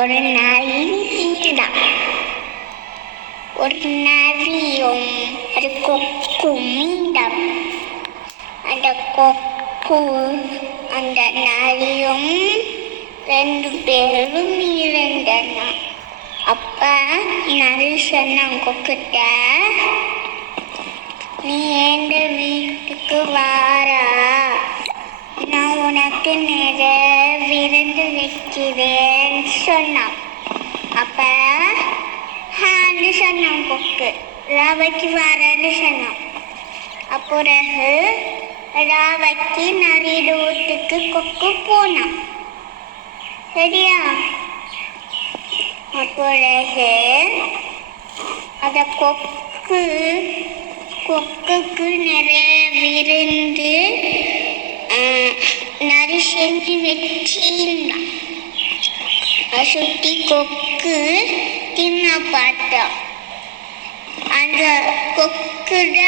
ஒரு நாயின் வீடுதான். ஒரு நரியும் ஒரு கொக்கும் இடம். அந்த கொக்கு அந்த நரியும் 2 பேரும் இருந்தன. அப்ப நரி சொன்னான் கொக்கிட்ட, நீ எந்த வீட்டுக்கு வாரா, நான் உனக்கு நிறைய விருந்து வைக்கிறேன்னு சொன்னான். அப்ப ஹான்னு சொன்னான் கொக்கு, ராவைக்கு வாரன்னு சொன்னான். அப்பிறகு ராவைக்கு நரியோட வீட்டுக்கு கொக்கு போனான். சரியா? அப்பிறகு அந்த கொக்குக்கு நிறைய விருந்து நரி செஞ்சு வச்சிருந்தான். சுட்டி கொக்கு தின்ன பார்த்தான். அந்த கொக்குட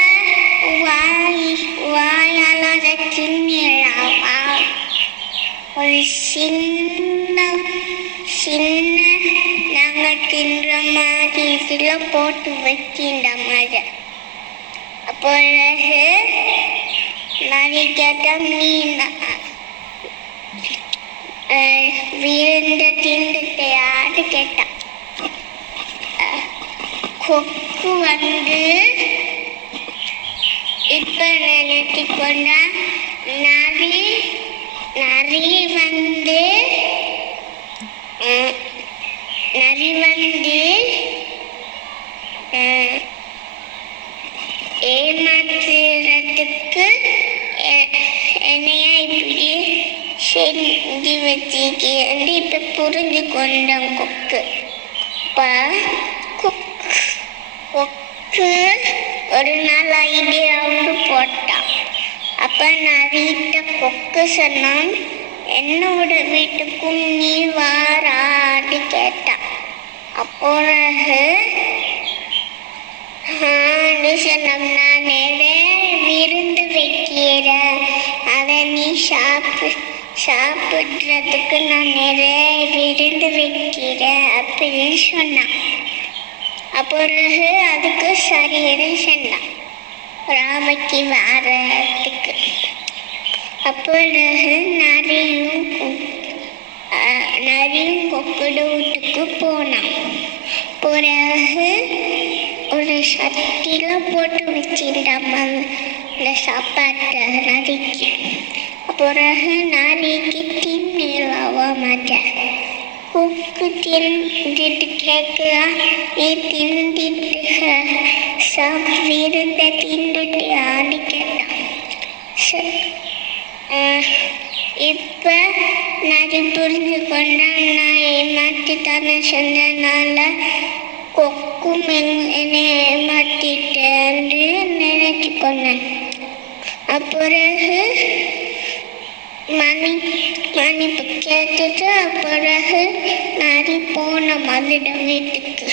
வாயால தின்னலாமா ஒரு சின்ன நாங்கள் தின்ற மாதிரி இதில் போட்டு வச்சிருந்த மாதிரி. பிறகு நரி கேட்டால் நீ விருந்த திண்டுட்டையான்னு கேட்டான். கொக்கு இப்ப நினைத்து கொண்டா, நரி ஏமாத்துறதுக்கு என்னையா இப்படி செஞ்சு வச்சிருக்கேன் இப்ப புரிஞ்சு கொண்டான் கொக்கு. கொக்கு ஒரு நாள் ஐடியாவுக்கு போட்டான். அப்ப நரிட்ட கொக்கு சொன்னான், என்னோட வீட்டுக்கும் நீ வாரான்னு கேட்டான். அப்பிறகு சொன்னோம், நான் நிறைய விருந்து வைக்கிறேன், அதை நீ சாப்பிட்றதுக்கு நான் நிறைய விருந்து வைக்கிறேன் அப்படின்னு சொன்னான். அப்பிறகு அதுக்கு சரின்னு சொன்னான் ராமைக்கு வாரத்துக்கு. அப்பிறகு நரியும் கொக்குட வீட்டுக்கு போனான். பிறகு ஒரு சட்டியில போட்டு வச்சிருந்தாம அந்த சாப்பாட்டை நரிக்கு. பிறகு நரிக்கு தின்னலாவ மாட்டேன். கொக்கு தின்னுட்டு கேட்குறா, நீ தின்னுட்டு விருந்த தின்னுட்டியான்னு கேட்டான். இப்ப நரி புரிஞ்சு கொண்டா, நான் ஏமாற்றி தானே சொன்னனால கொக்கும் என்னை ஏமாத்திட்டேன்னு நினைச்சு கொண்டேன். அப்பிறகு மன்னிப்பு கேட்டுட்டு அப்பிறகு நரி போன மதுட வீட்டுக்கு.